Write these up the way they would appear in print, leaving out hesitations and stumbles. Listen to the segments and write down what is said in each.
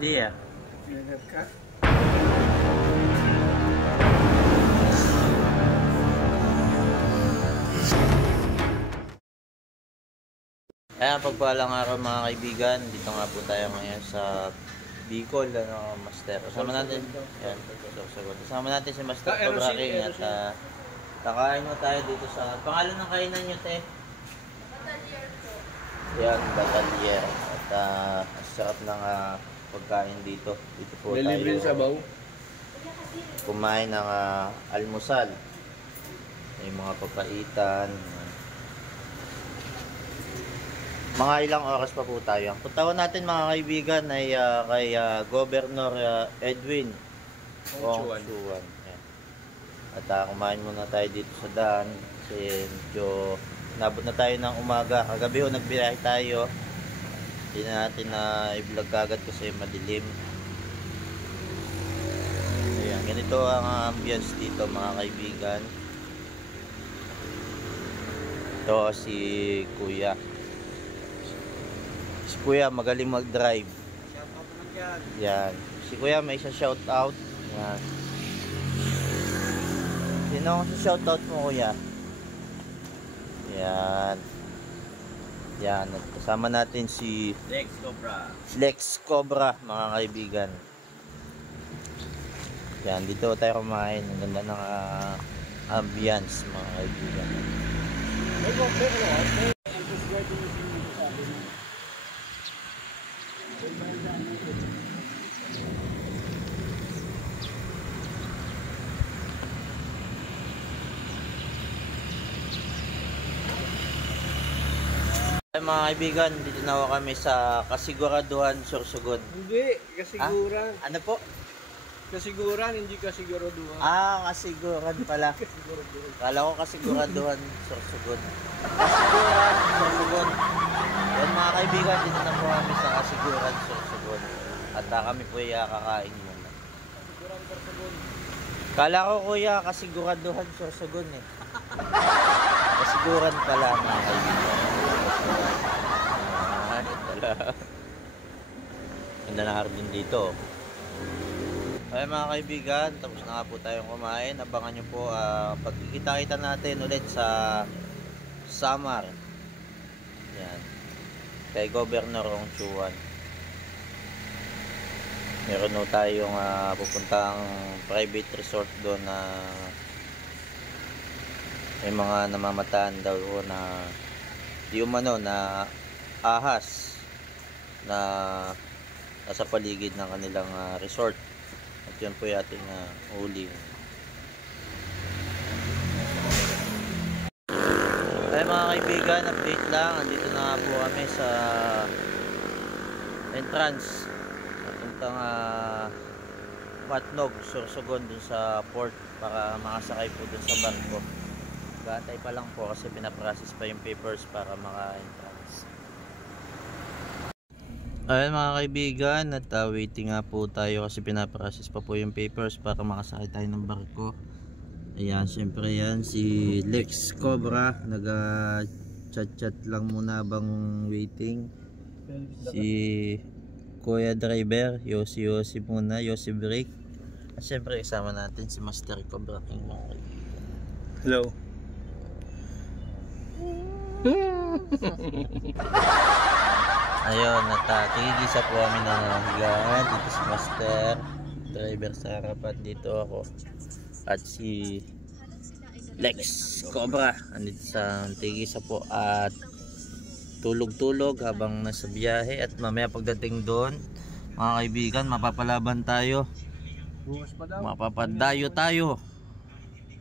Hindi ah. Nagap ka? Kaya pagpalang araw mga kaibigan, dito nga po tayo ngayon sa Bicol, Master. Kasama natin, yan, kasama natin si Master Cobra King at kakain mo tayo dito sa, pangalan ng kainan nyo, te? Batalier po. Yan, Batalier. At sarap ng pagkain dito. Dito po may tayo. libre sabaw. Kumain ng almusal. May mga papaitan. Mga ilang oras pa po tayo. Ang puntawan natin mga kaibigan ay kay Governor Edwin Ong Chuan. At kumain muna tayo dito sa daan kasi medyo nabot na tayo ng umaga. Kagabi ho nagbiyahe tayo. Hindi na natin na i-vlog agad kasi madilim. Ayan, ganito ang ambience dito mga kaibigan. Ito si Kuya. Si Kuya magaling mag-drive. Shout out naman dyan. Yan. Si Kuya may isa shout out. Yan. Sino ang shout out mo, Kuya? Yan. Yan. At kasama natin si Lex Cobra mga kaibigan. Yan. Dito tayo kumain. Ang ganda ng ambience mga kaibigan. Ay mga kaibigan, dito na ako kami sa Kasiguraduhan, Sorsogon. Hindi, kasiguran. Ano po? Kasiguran, hindi kasiguraduhan. Kasiguran pala. Kasiguran. Kala ko Kasiguraduhan, Sorsogon. Kasiguran, Sorsogon. Yan mga kaibigan, dito na po kami sa Kasiguran, Sorsogon. At kami po kakain muna. Kasiguran, Sorsogon. Kala ko kuya, Kasiguraduhan, Sorsogon eh. Kasiguran pala mga kaibigan. Ganda na hardin dito. Ay mga kaibigan, tapos na nga po tayong kumain. Abangan nyo po pagkikita-kita natin ulit sa Samar. Yan. Kay Governor Ong Chuan. Meron po tayong pupuntang private resort doon na may mga namamataan daw na di umano na ahas na nasa paligid ng kanilang resort. At yun po yung ating huli. Ay mga kaibigan, update lang. Andito na nga po kami sa entrance papuntang Matnog, Sorsogon dun sa port para makasakay po dun sa barko. Gantay pa lang po kasi pinaprocess pa yung papers para maka-entrance. Ayan mga kaibigan, at waiting nga po tayo kasi pinaprocess pa po yung papers para makasakay tayo ng barko. Ayan, syempre yan si Lex Cobra, nag-chat-chat lang muna habang waiting. Si Kuya Driver, Yossi muna, Yossi Break. At syempre kasama natin si Master Cobra King mga kaibigan. Hello. Ayun, at tigigisa po kami ng higaan. Dito si Master Driver sa harapan, dito ako at si Lex Cobra andito sa tigigisa po at tulog-tulog habang nasa biyahe. At mamaya pagdating doon mga kaibigan, mapapalaban tayo, mapapadayo tayo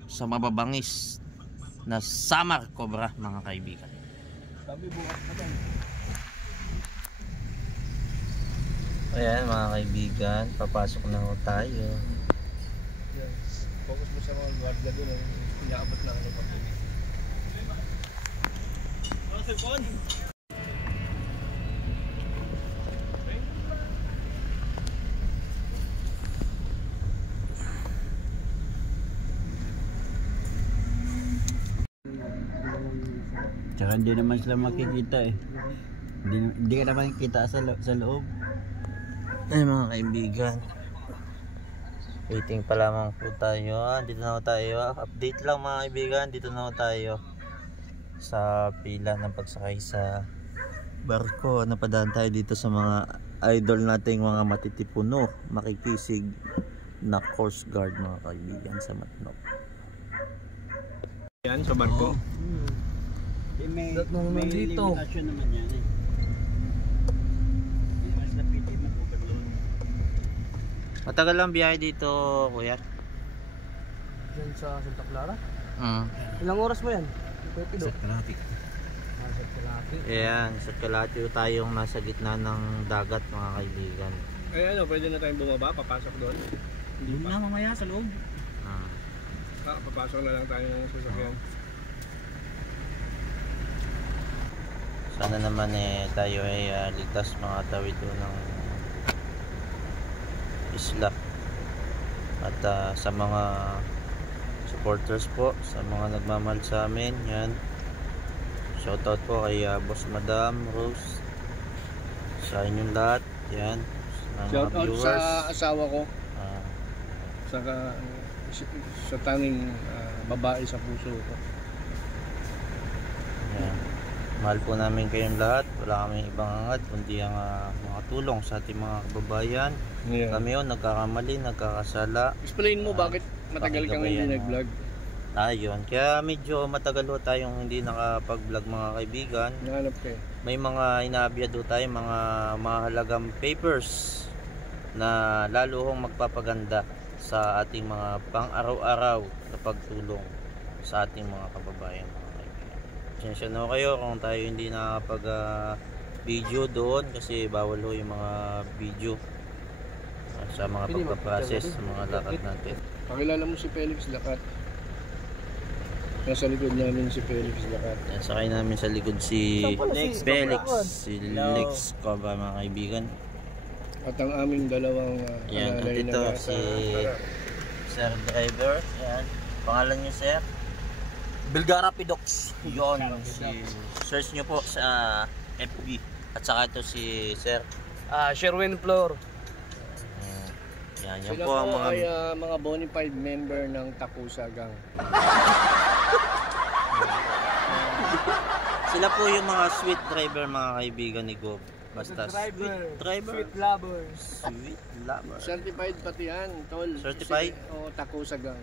sa mababangis na Samar Cobra mga kaibigan. Sabi bukas pa daw. Ayan mga kaibigan, papasok na ho tayo. Yes. Focus mo sa mga guardia doon, inaabot na ano pag-ibig. Mga cellphone! Tsaka hindi naman sila makikita eh. Hindi ka naman kita sa loob. Ay mga kaibigan, waiting pa lamang po tayo. Dito na tayo, update lang mga kaibigan. Dito na tayo sa pila ng pagsakay sa barko. Napadaan tayo dito sa mga idol nating mga matitipuno, makikisig na Coast Guard mga kaibigan sa Matnok. Yan sa barko. May dito. limitasyon naman yan eh. Hindi mas napili mag-overload. Matagal lang biyahe dito kuya? Diyan sa Santa Clara. Ilang oras mo yan? Sa traffic. Sa Kalaki. Ayan, sa Kalati tayong nasa gitna ng dagat mga kaibigan. Ay ano, pwede na tayong bumaba, papasok doon. Hindi Doon pa. na mamaya sa loob. Papasok na lang tayo ng sasakyan. Sana naman tayo ay ligtas mga tawid doon ng isla. At sa mga supporters po, sa mga nagmamahal sa amin, yan. Shoutout po kay Boss Madam Rose, sa inyong lahat, yan. Sa mga Shout out viewers. sa asawa ko, Ah, sa tanging babae sa puso ko. yan. Mahal po namin kayong lahat. Wala kaming ibang hangad kundi ang mga tulong sa ating mga kababayan. Yeah. Kami yun, nagkakamali, nagkakasala. Explain mo bakit matagal kang hindi pakigabayan, nag-vlog. Ayun, kaya medyo matagal ho tayong hindi nakapag-vlog mga kaibigan. Nahanap kayo. May mga inaabiyad ho tayo, mga mahalagang papers na lalo hong magpapaganda sa ating mga pang-araw-araw na pagtulong sa ating mga kababayan mga kaibigan. Pasensya na ho kayo kung tayo hindi nakapag video doon kasi bawal ho yung mga video sa mga pagpaprocess sa mga lakad natin. Pakilala mo si Felix Lacat. Nasa likod namin si Felix Lacat. Yan, sakay namin sa likod si Lex Felix, Cobra. si Lex Cobra mga kaibigan. At ang aming dalawang Yan, at alalay ito na si nasa Sir Driver. Yan, pangalan niyo Sir? Bilgara Pidox. Yon, search niyo po sa FB. At saka ito si Sir. Sherwin Flor. Yan, yan Sila po ang mga ay mga bonafide member ng Takusa Gang. sila po yung mga sweet driver mga kaibigan ni Gob. Basta sweet driver. Sweet lovers. Sweet lover. Certified pati yan, tol. Certified? Oo, Takusa Gang.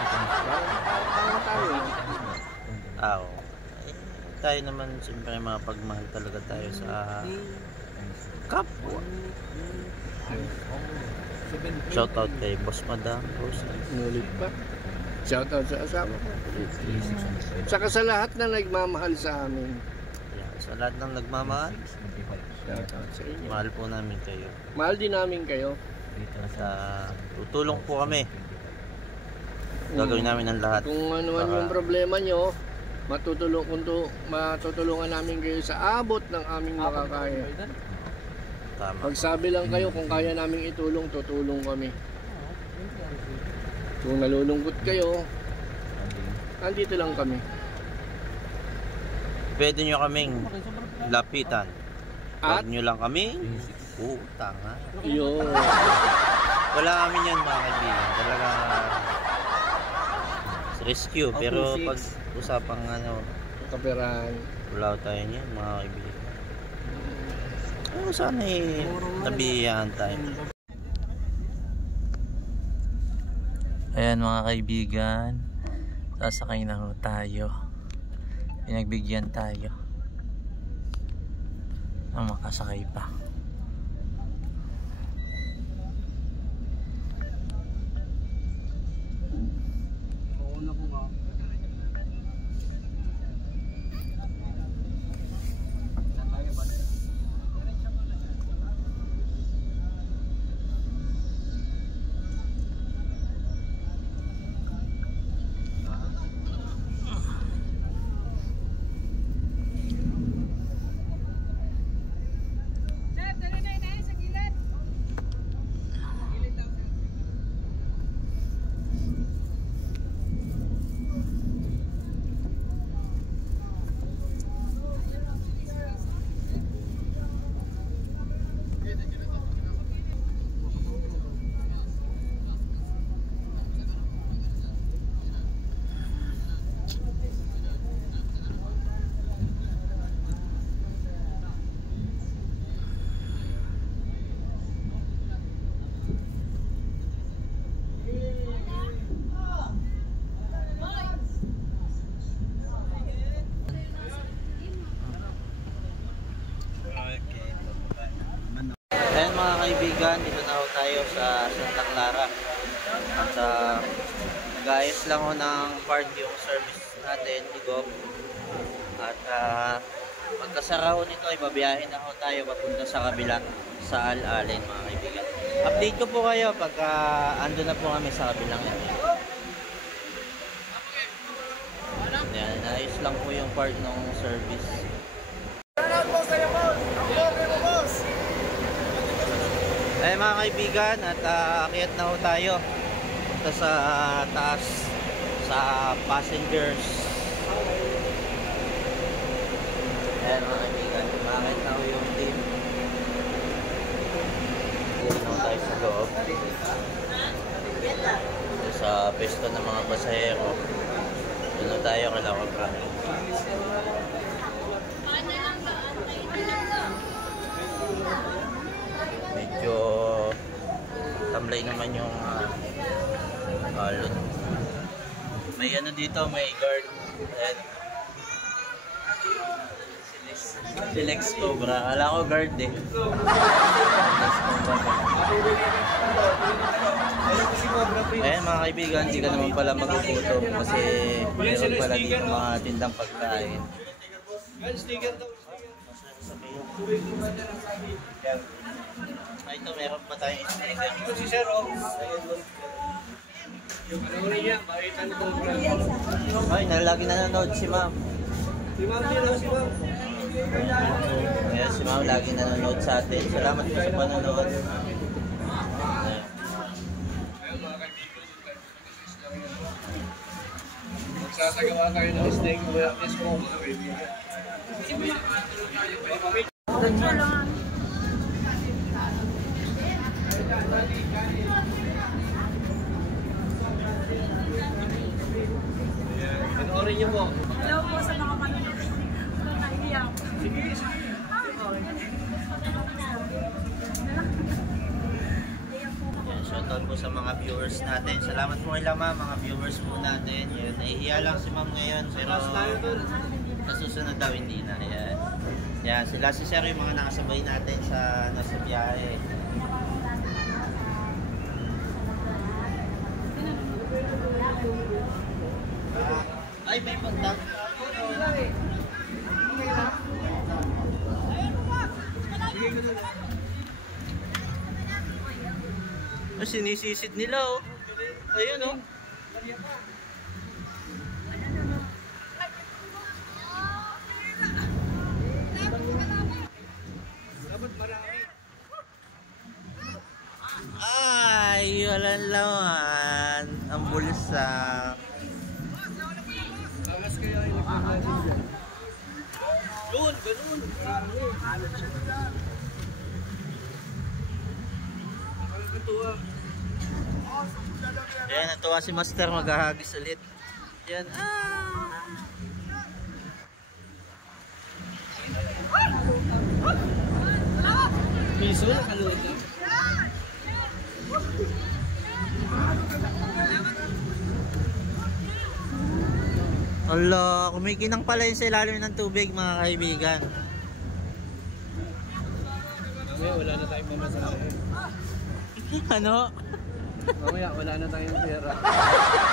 Parang tayo. Oo. Tayo naman siyempre mapagmahal talaga tayo sa kapwa. Shoutout kay Boss Madam Rose. Nulit pa. Shoutout sa asawa ko. Saka sa lahat na nagmamahal sa amin. Yan, sa lahat ng nagmamahal, Shoutout sa inyo. mahal po namin kayo. Mahal din namin kayo. Sa tutulong po kami. Gagawin namin ang lahat. Kung ano man Para- yung problema nyo, matutulungan namin kayo sa abot ng aming makakaya. Tama. Magsabi lang kayo kung kaya naming itulong, tutulong kami. Kung nalulungkot kayo, andito lang kami. Pwede nyo kaming lapitan. At Huwag nyo lang kami. Tanga. yun. Wala kami yan mga kaibigan. Talaga rescue. Pero pag usapang Kaperahan. wala tayo niyan mga kaibigan. Sana nabiyahan tayo. Ayan mga kaibigan, sasakay na ho tayo. Pinagbigyan tayo ng makasakay pa. mga kaibigan, dito na ho tayo sa Santa Clara. At nag-ayos lang ho ng part yung service natin, Igop. At pagkasara ho nito ay babiyahin na ho tayo papunta sa kabila sa Al-Alen mga kaibigan. Update ko po kayo pagka ando na po kami sa kabilang ito. Yan, naayos lang po yung part ng service. Eh mga kaibigan, at akyat na ho tayo punta sa taas sa passengers. Ayan mga kaibigan, umakit na ho yung team. Dito na ho tayo sa loob. Dito sa pwesto ng mga pasahero. Dito tayo kalawag kami. Medyo tamlay naman yung alon. May ano dito, may guard. Ayan. Si Lex Cobra. Kala ko guard eh. Ayan mga kaibigan, hindi ka naman pala mag-ugutom kasi meron pala dito mga tindang pagkain. Ay, ito meron pa tayong sticker. Si Sir, yung ano niya, Baitan Cobra. Ay, lagi nanonood si ma'am. Si Ma'am din, si Ma'am. Ayan, si ma'am lagi nanonood sa atin. Salamat po sa panonood. Magsasagawa tayo ng steak o smoke. Panoorin niyo po. Hello po sa mga manonood. Naiiyak. Sige. Shoutout po sa mga viewers natin. Salamat po kay Lama, mga viewers po natin. Yan, nahihiya lang si ma'am ngayon pero sa susunod daw hindi na. Yan. Yan, sila si Sir yung mga nakasabay natin sa nasa biyahe. Ay, may pagdag. Oh, sinisisid nila oh. Ayun oh. Ay, walang laman. Ang bulsa. Angas kaya yung nagkakasin dyan. Doon, ganun. Ayan, natuwa si Master, maghahagis ulit. Ayan, Piso, nakaluwag na. Ala, kumikinang pala yun sa ilalim ng tubig mga kaibigan. Mamaya wala na tayong mamasahe. Ano? Mamaya wala na tayong pera.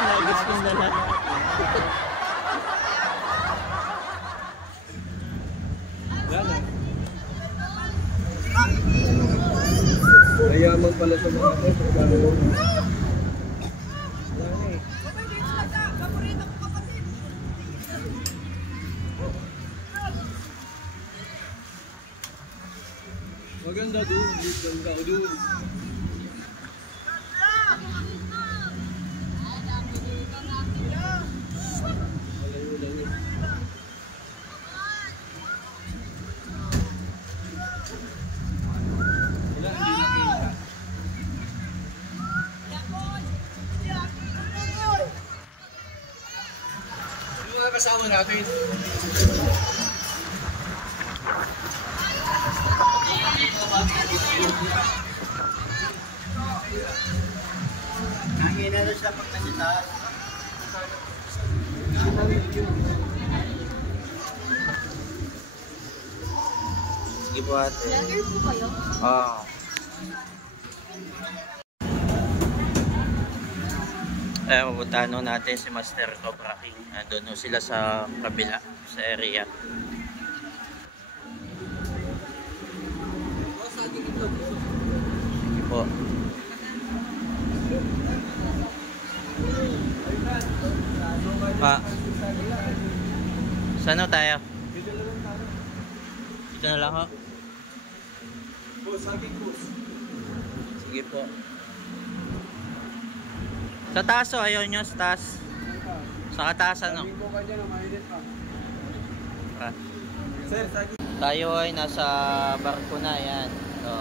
Nagis kong dala. Wala na. Mayaman pala sa mga ito. Maganda doon, ganda doon. Malayo-layo. Wala, hindi nakita. Yung mga kasama natin. Nanginalo siya pag nasitaas. Sige po ate. Vlogger po kayo? Oo. Pupuntahan natin si Master Cobra King. Doon sila sa kabila, sa area. Sige po. Saan tayo? Dito na lang ho. Sige po. Sa taas o, ayaw nyo sa taas? Sa kataas ano? Tayo ay nasa barko na yan. So,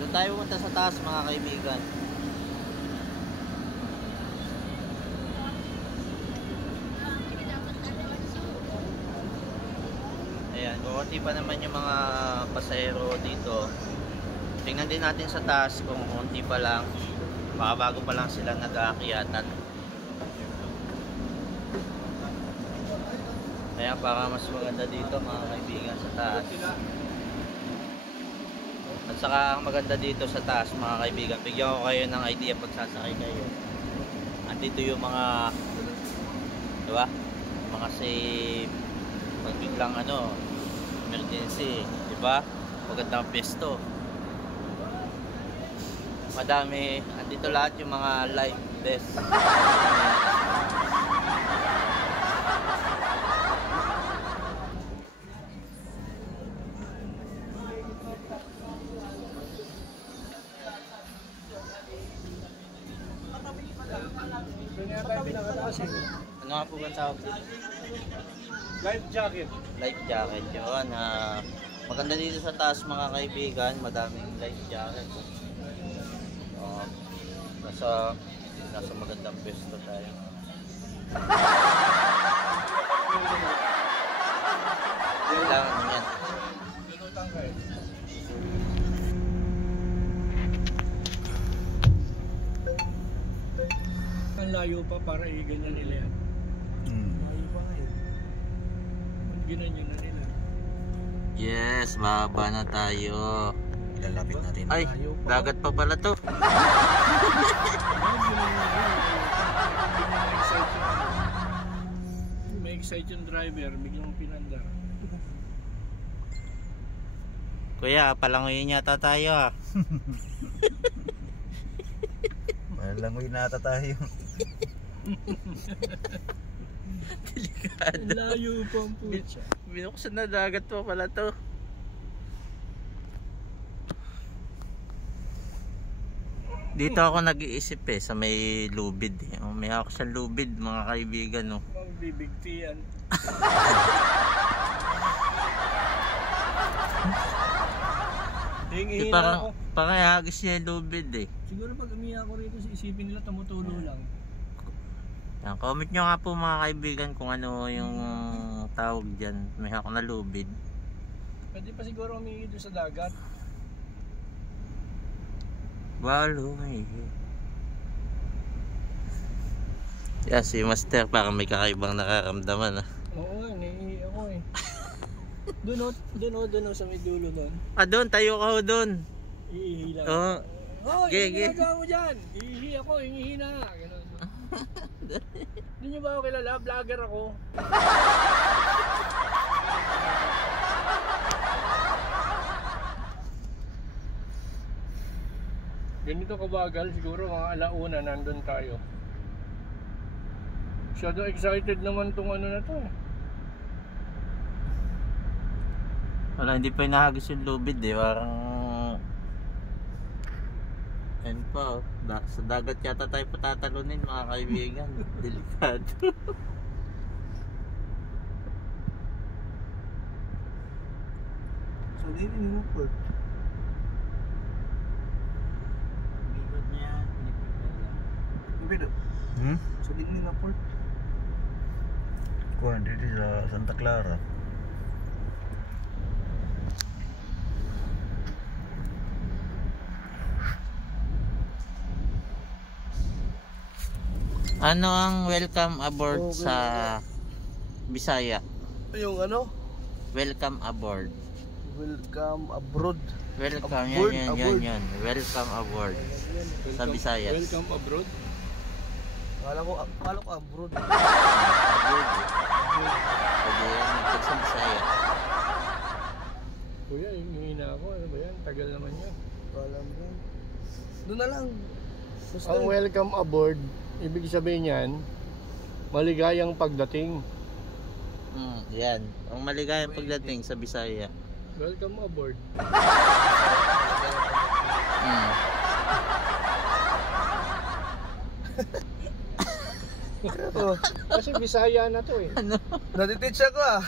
doon tayo punta sa taas mga kaibigan. Ayan, kukunti pa naman yung mga pasahero dito. Tingnan din natin sa taas kung kunti pa lang, baka bago pa lang sila nag-aakyatan. Kaya para mas maganda dito mga kaibigan sa taas. At saka ang maganda dito sa taas mga kaibigan, bigyan ko kayo ng idea pag sasakay kayo. Andito yung mga, diba? Mga safe, pag biglang ano, emergency, diba? Magandang pesto. Madami, andito lahat yung mga life vest. Ano nga po ba tawag dito? Life jacket. Life jacket yun. Maganda dito sa taas mga kaibigan, madaming life jacket. Nasa magandang pwesto tayo. Kailangan mo yan. Ang layo pa para i-ganyan nila yan. Layo pa ngayon. Ginanyan na nila. Yes, baba na tayo. Ilalapit natin. Ay, dagat pa pala to. May excite yung driver, biglang pinandar. Kuya, palangoyin yata tayo ah. Malangoy nata tayo. Delikado. Layo pa ang putya. Binuksan na dagat pa pala to. Dito ako nag-iisip sa may lubid eh. May ako sa lubid mga kaibigan no. Ang bibigtian. Hingi na ako. Parang hagis niya yung lubid eh. Siguro pag umiya ako rito, isipin nila tumutulo lang. Yan, comment nyo nga po mga kaibigan kung ano yung tawag dyan. May ako na lubid. Pwede pa siguro umihi doon sa dagat. Walo eh. Yeah, si Master parang may kakaibang nakaramdaman ah. Oo nga, naihi ako eh. Doon sa may dulo doon. Doon, tayo ka ho doon. Iihi lang. Oo. Oh, Ge, ge. ginagawa mo dyan. Iihi ako, hingihi na. Ganun. Hindi nyo ba ako kilala? Vlogger ako. Ganito kabagal, siguro mga alauna nandun tayo. Masyado excited naman tong ano na to eh. Wala, hindi pa inahagis yung lubid eh. Parang ayun pa oh. Sa dagat yata tayo patatalunin mga kaibigan. Delikado. So, hindi mo po. Bigot niya. Pero, so hindi nga port. Kuhan dito sa Santa Clara. Ano ang welcome aboard sa Bisaya? Yung ano? Welcome aboard. Welcome abroad. Welcome, Aboard, yan. Welcome aboard. Sa Visayas. Welcome abroad. Akala ko abroad. Aboard. Pwede yan, magtag sa Visayas. Kuya, yung hihina ako. Ano ba yan? Tagal naman yan. Alam yan. Doon na lang. Basta. Ang welcome aboard, ibig sabihin yan, maligayang pagdating. Yan. Ang maligayang pagdating sa Bisaya. Welcome aboard. Kasi Bisaya na to eh. Natiteach ako ah.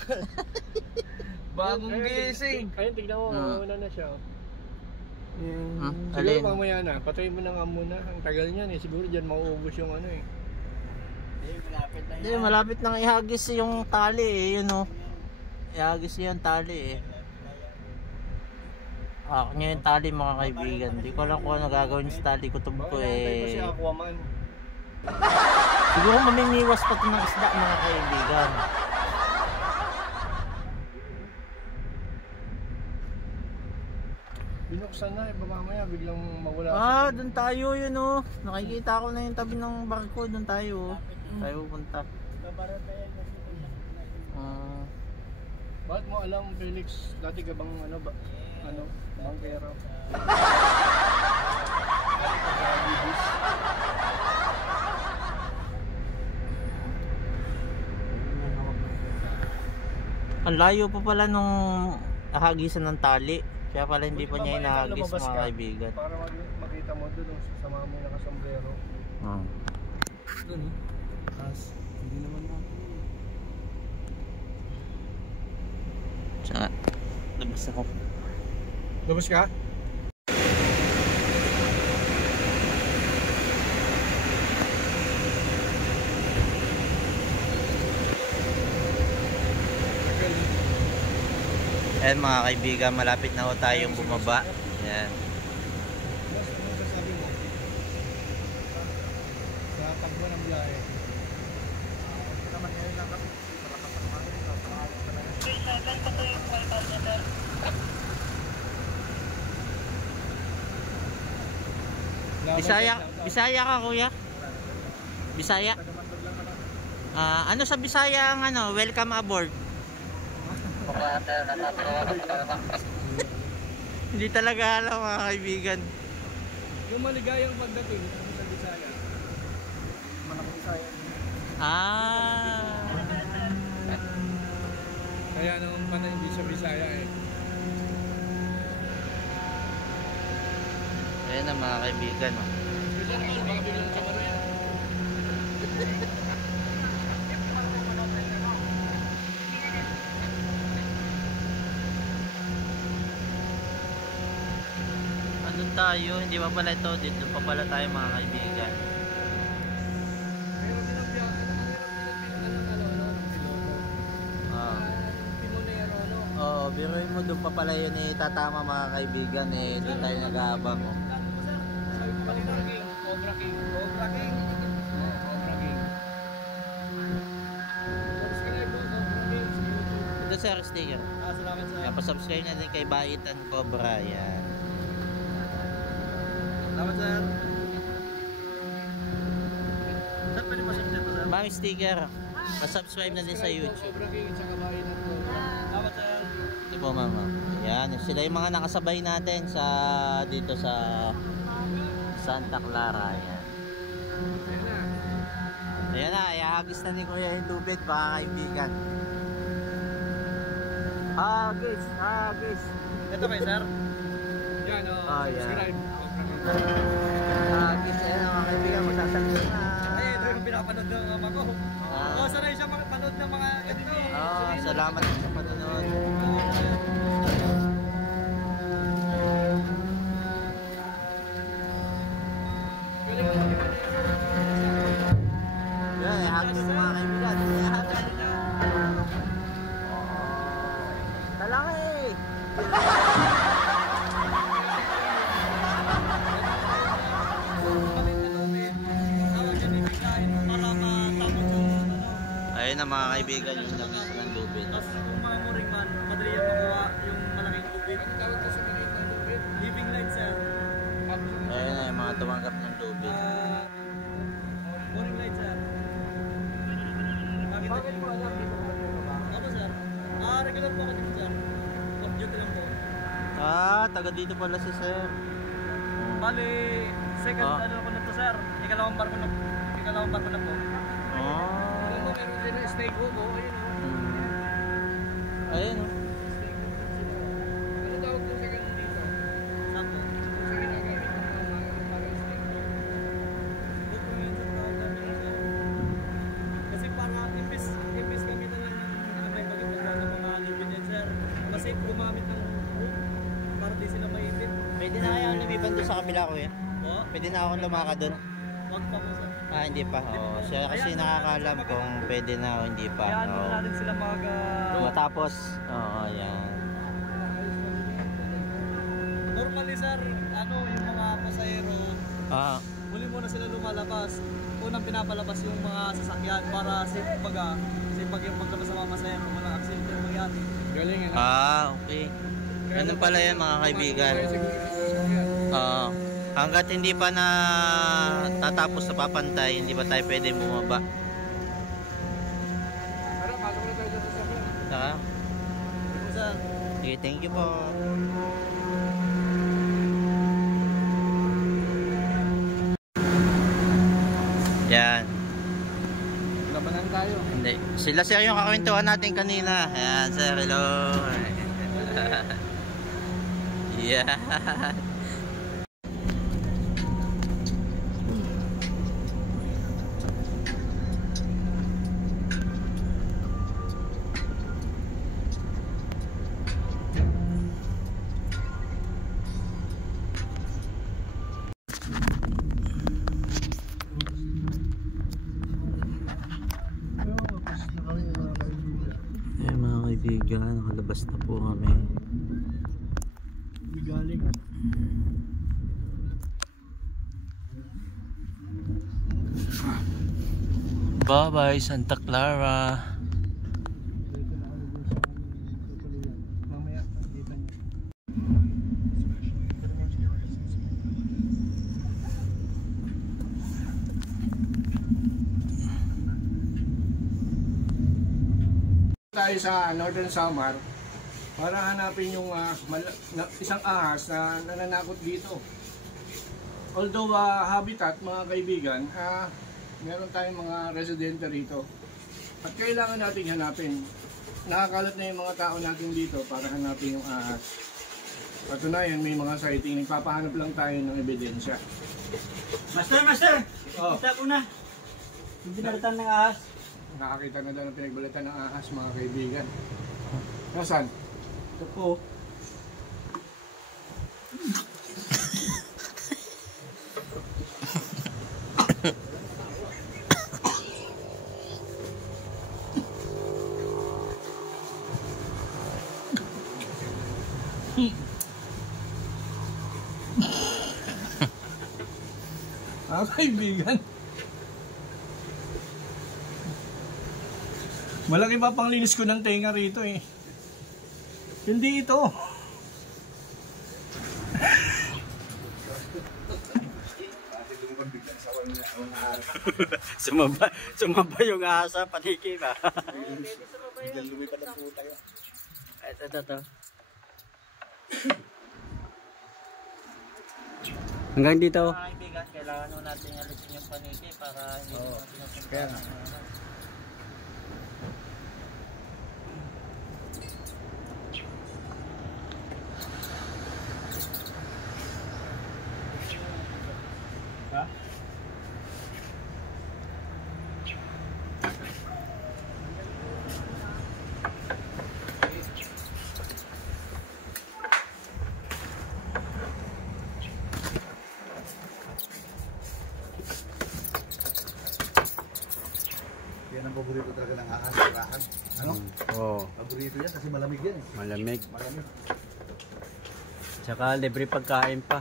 Bagong gising. Ayun, tignan mo, mauna na siya. Siguro Alin? mamaya na, patayin mo na nga muna. Ang tagal niyan eh, siguro dyan mauubos yung ano eh. Hindi, malapit nang ihagis yung tali eh, yun o. Ihagis yung tali eh. Ako nyo yung tali mga kaibigan. Hindi ko alam kung ano gagawin sa tali kutob ko Nantay ko eh. si Aquaman. Siguro mamimiwas pa ito ng isda mga kaibigan. Binuksan na eh, mamaya biglang mawala Doon tayo yun o. Nakikita ko na yung tabi ng barko. Doon tayo. Tayo pupunta. Bakit mo alam, Felix, dati ka bang bangkero? Ang layo pa pala nung hagisan ng tali. Kaya pala hindi pa niya inahagis mga kaibigan. Para makita mo doon sa mga may nakasombrero. Doon oh. Kas. Hindi naman natin. Tsaka, labas ako. Labas ka? Ayan mga kaibigan, malapit na ho tayong bumaba. Ayan. Boss, ano sasabi mo? Sa takbo ng biyahe. Naman ngayon lang kami. Bisaya ka kuya? Bisaya? Ano sa Bisaya ang ano, welcome aboard? Hindi talaga alam mga kaibigan. Yung maligayang pagdating sa Bisaya. Malaki Bisaya. Kaya naman pala hindi sa Bisaya eh. Ayan na mga kaibigan. Kasi naman, baka biglang sa karo yan. Andun tayo, hindi pa pala ito, dito pa pala tayo mga kaibigan. Pero pinagbiyakan naman yung piloto. Pimonero Oo, biruin mo doon pa pala yun eh, tatama mga kaibigan eh, doon tayo nag-aabang oh. Cobra King. Cobra King. Cobra King. Cobra King. Subscribe mo, Cobra King. Ito sir, sticker. Salamat sa... Yan, pasubscribe natin kay Baitan Cobra, yan. Salamat sir. Sir, pwede pa subscribe po sir? Mami sticker, pasubscribe natin sa YouTube. Cobra King at saka bahay ng Cobra. Salamat sir. Ito po mama. Yan, sila yung mga nakasabay natin sa dito sa Santa Clara. Yan. Ayan na, ihagis na ni Kuya yung tubig mga kaibigan. Hagis, hagis. Ito ba sir? Yan o, subscribe. Hagis, ayan mga kaibigan, magsasalita na. Ay, ito yung pinapanood ng mama ko. Sanay siya panood ng mga ganito. Salamat sa panonood. Yan, hagis mga kaibigan. Talaki! Ayun na mga kaibigan yung labas ng lubid. Tapos kung mga muring man, madali yung makuha yung malaking tubig. Ano tawag ko sa maliit na lubid? Living light, sir. Ayun na yung mga tumanggap ng tubig. Morning light, sir. Bakit mo alam dito ka dito ba? Ako, sir. Regular po ako dito, sir. Off duty lang po. Taga dito pala si sir. Bali, second Ah. ano ko na to, sir. Ikalawang barko na po. Alam mo, meron din na snake hook, oh. Ayun, oh. Ayun. Ano tawag ko sa ganun dito? Saan po? Sa ginagamit ng mga parang snake hook. Huwag po yun, sir. Tawag namin, sir. Kasi para imbis gamitan lang ng abay pagkakita ng mga living light, sir. Kasi gumamit ng hook para di sila maipit. Pwede na kaya lumiban doon sa kabila ko eh. Po? Pwede na ako lumakad doon. Wag pa po, sir. Hindi pa. Siya kasi nakakalam kung pwede na o hindi pa. Kaya ano natin sila Matapos, yan. normally, sir, yung mga pasahero, huli muna sila lumalabas. Unang pinapalabas yung mga sasakyan para safe pag yung paglabas sa mga pasahero, walang aksidente mangyari. Galing, ano? Okay. Ganun pala yan mga kaibigan. Hanggat hindi pa na tatapos sa papantay, hindi pa tayo pwede bumaba. Tara, pasok na tayo sa sasakyan. Saka, Sir, sige, thank you po. Yan. Labanan tayo. Hindi. Sila sir yung kakwentuhan natin kanina. Ayan, sir. Hello. Yeah. Mga kaibigan, nakalabas na po kami. Galing. Bye bye Santa Clara. Mamaya, kita niyo. Tayo sa Northern Samar para hanapin yung isang ahas na nananakot dito. Although habitat, mga kaibigan, meron tayong mga residente rito. At kailangan natin hanapin. Nakakalat na yung mga tao natin dito para hanapin yung ahas. Patunayan, may mga sighting. Nagpapahanap lang tayo ng ebidensya. Master! Oh, Kita ko na. Yung pinalitan ng ahas. nakakita na daw ng pinagbalatan ng ahas, mga kaibigan. Nasaan? Ito po. Mga kaibigan. Malaki pa panglinis ko ng tenga rito eh. Hindi ito. Sumaba yung ahas sa paniki ba? Ito. Hanggang dito. Mga kaibigan, kailangan mo natin alisin yung paniki para hindi natin Kaya nga. Yan ang paborito talaga ng ahas, rahan. Ano? Oo, Paborito yan kasi malamig yan eh. malamig. Malamig. Tsaka libre pagkain pa.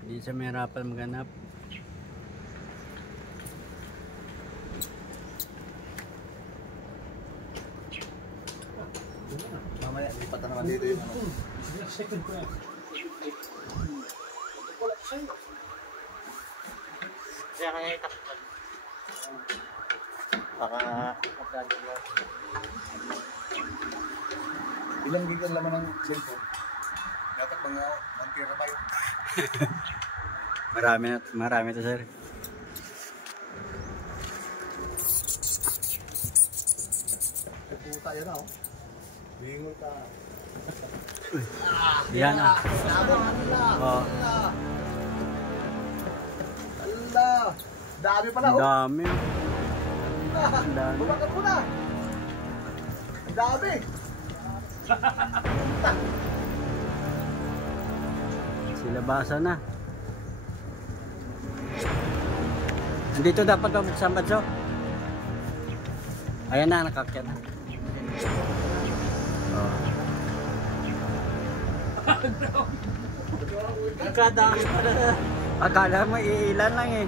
Hindi siya mahirapan maghanap. Mamaya, lipat na naman dito yung ano. Kaya kaya itakpan. Baka magdadalaw. Ilang gig ang laman ng cellphone? Dapat mga 1 terabyte. Marami to, sir. Puta yan oh. Bingo ka. Yan ah. Oh, Allah! Dami pala oh. dami. Dami. Bumakat mo na. Ang dami. Silabasa na. Dito dapat mabuksan ba, so? Ayan na, nakakyat na. Oh. Nakadami pa na. Akala mo iilan lang eh.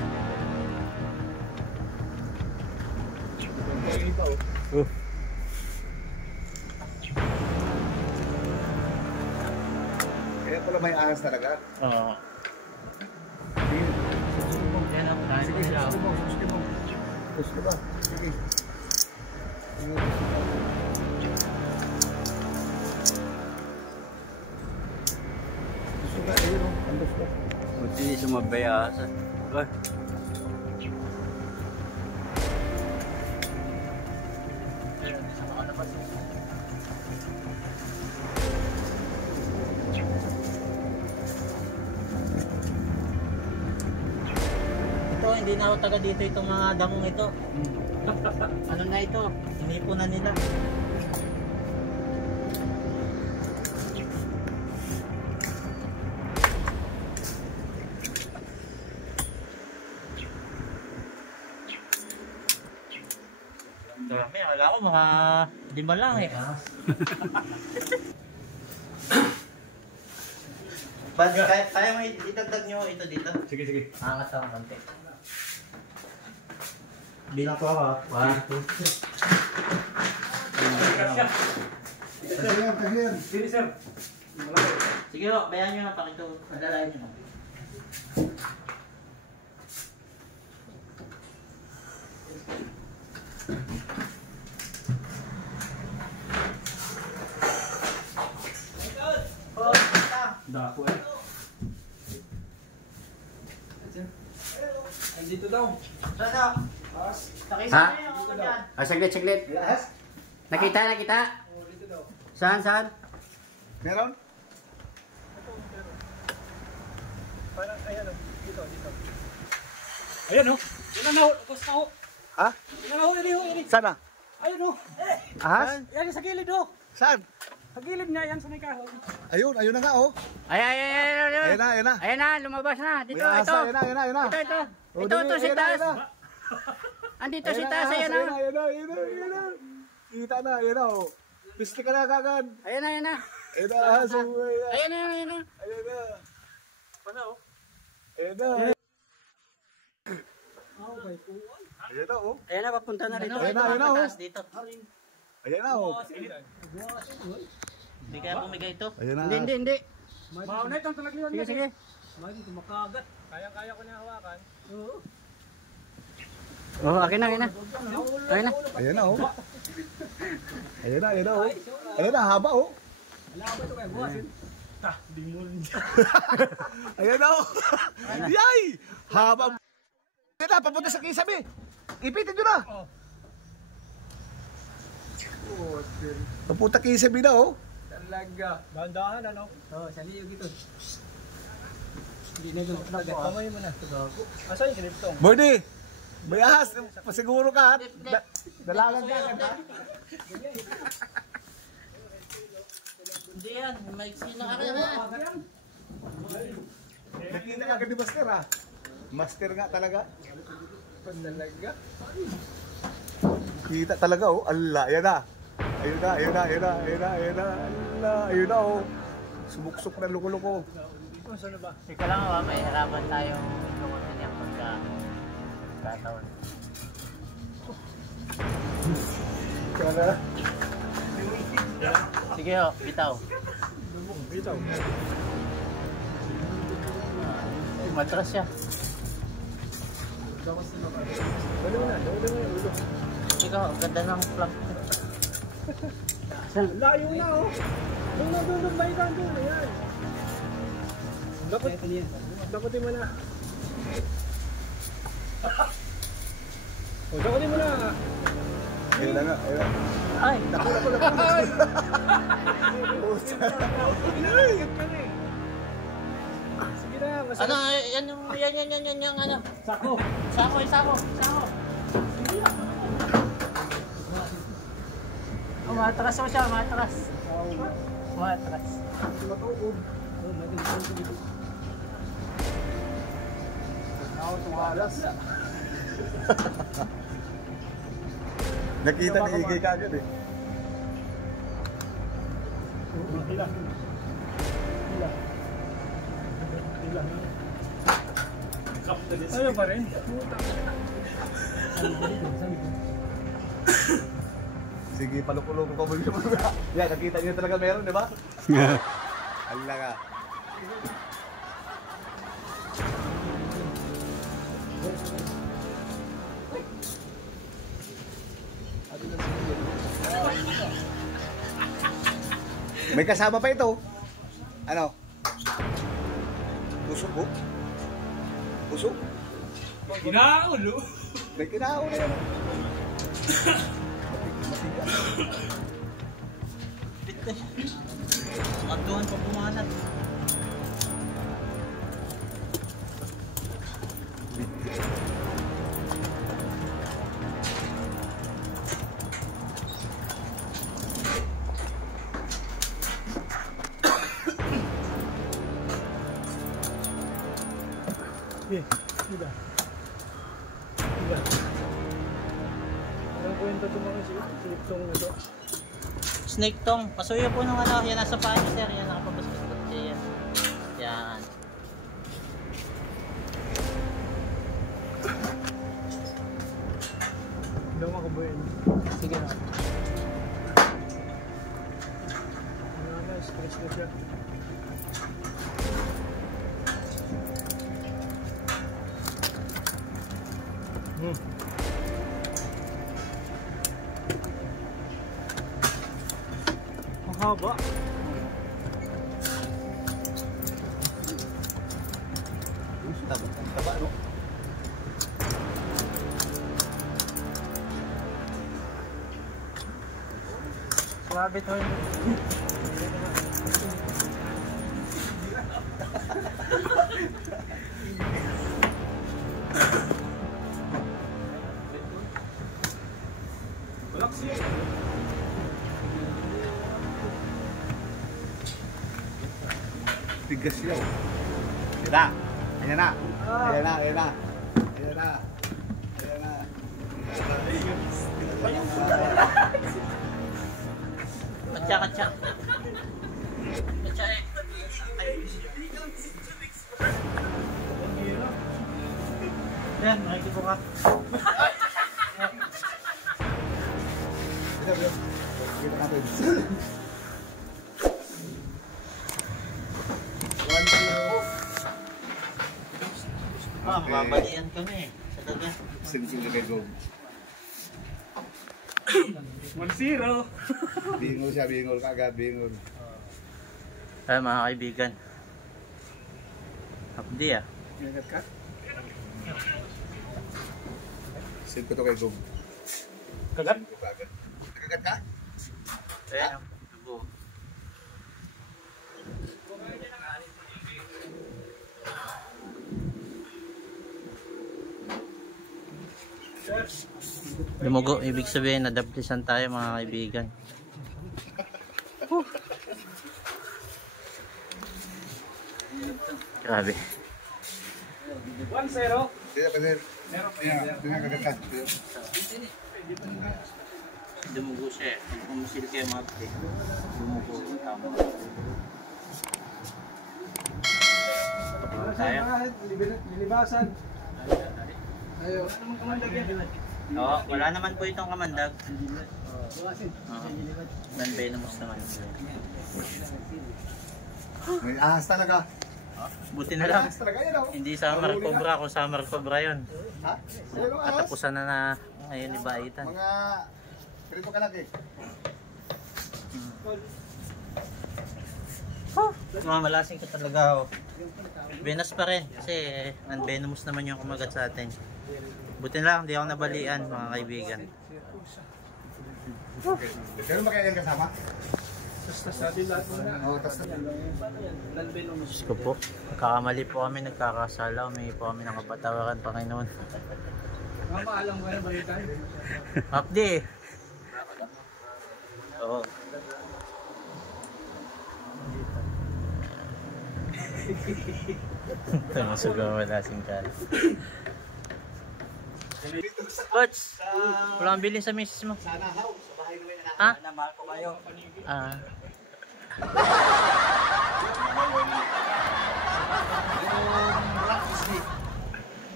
Kaya pala may ahas talaga. Oo. Sige. Yan ang tayo. Sige mo. Gusto ba? Sige. Gusto ba? Ayun o. Ang gusto. Buti sumabay asa. Ay. Ito, hindi na ako taga dito itong mga damong ito. Ano na ito? Inipon na nila. Dami, akala ko mga 5 lang eh. Kaya mo itagdag nyo ito dito? Sige, sige. Angat ako konti. Bilang ko ako. 1, 2, 3. Tagiyan. Sige, sir. Sige ho, bayan nyo na pakito. Padalayan nyo na. Dako eh. Ay, dito daw. Saan? Nakita Ha? na yung ako dyan. Ah, saglit. Ahas? Nakita? Oh, dito daw. Saan? Meron? Parang, ayan o. Dito. Ayan o. Yan na ho. Tapos na ho. Ha? Yan na ho. Yan. Sana? Ayun o. Ahas? Yan sa gilid o. Saan? Sa gilid nga yan sa may kahoy. Ayun na nga oh. Ayun na. Ayan na, lumabas na. Dito, May ahas ito. na, ayun na. Ito. Oh, Ito, dali, si ayun Taas. na. Andito si Taas, ayan na. Ayun na. Kita na, ayun na oh. Pisti ka na kagad. Ayan na. Ayun na, ahas. Ayan na. Ayun na. Paano o? Ayun na. Ayun na oh. Ayan na, papunta na rito. Ayun na, oh. Taas dito. Ayun na oh. Hindi kaya pumigay ito. Ayun na. Hindi. Mauna itong talagliwan. Sige. Mali, makagat. Kaya ko niya hawakan. Oo. Oh, akin na. Ayun na oh. Ayun na oh. Ayun na, haba oh. Wala ka ba ito kaya buwasin? Dimul. Ayun na oh. Yay! Haba. Ayun na, papunta sa kisabi. Ipitin nyo na. Papunta kisabi na oh. Talaga. Bandahan ano? Oo, sa liyo gito. Hindi na ito. Kamay mo na. Asan yung kiniptong? Bordy! May ahas, pasiguro ka. Dalagan ka. Hindi yan, may sino ka na. Nakita ka ni Master ha. Master nga talaga. Talaga? Kita talaga oh. Allah, yan na. Ayun na oh. Sumuksok na luko-luko. Saan ba? Ika lang ba, may harapan tayong lukutin yung pagkataon. Kaya na. Sige Sige ho, bitaw. Bitaw. Matras siya. Wala na yung ulo. Sige ho, ganda ng plug. Layo na oh. Doon balikan doon. Ayan. Dakotin mo na. Dakotin mo na. Ayun na nga, ayun na. Ay! Ay! Sige na, masarap. Ano, yan yung ano? Sako. Sako. Umatras mo siya, umatras. Matuog. Ako tumalas. Nakita ni Igay kagad eh. Hila. Ayaw pa rin. Sige, palukulong ko mo yung mga. Yan, nakita niyo talaga meron, di ba? Ala ka. May kasama pa ito. Ano? Pusok ko? Pusok? Kinaulo. May kinao na yan. Magduhan pa pumanat. Diba? Anong kwento ito mga silipsong na ito? Snake tong. Pasuyo po nung ano. Yan nasa paa niya, sir. Yan nakapabasbas siya. Yan. Daw makabuhin. Sige na. Ano na, stress na siya. Ang haba. Taba, no? Grabe to. Tigas siya. Kita. Ayan na. Ayan na. Ayan na. Ayan na. Ayan na. Katsa. Katsa eh. Yan, makikipo ka. Kita natin. 1-0. Mababalian kami eh. Sa daga. Simple na kayo. 1-0. Bingol siya, bingol kagad, bingol. Ay mga kaibigan. Hapdi ah. Ingat ka? Simple to kay Gog. Kagat? Kagad. Kagad ka? Ayan. Tubo. Dumugo, ibig sabihin nadaplisan tayo mga kaibigan. Grabe. 1-0. Kaya kasi, ayan, kagad ka. Dumugo siya eh. Kung kumusil kayo mga kapatid, dumugo. Tama. Tayo. Lilibasan. Ayaw. Ano mong kamandagyan? Oo, wala naman po itong kamandag. Non-venomous naman. May ahas talaga. Buti na lang. Ahas talaga yan oh. Hindi summer cobra, kung summer cobra yun. Ha? Ano ahas? Katapusan na ngayon ni Baitan. Mga ganito kalaki. Mamalasing ka talaga oh. Venomous pa rin kasi non-venomous naman yung kumagat sa atin. Buti na lang, hindi ako nabalian mga kaibigan. Pero makaya yan kasama? Tas natin lahat muna. Oo, tas na. Diyos ko po, kakamali po kami, nagkakasala, humingi po kami ng kapatawaran, Panginoon. Mamaalam ko na balitan. Updi! Oo. Masugaw malasing ka. Coach, wala kang bilhin sa misis mo. Sana haw, sa bahay namin na Ha? namahal ko kayo. Ah.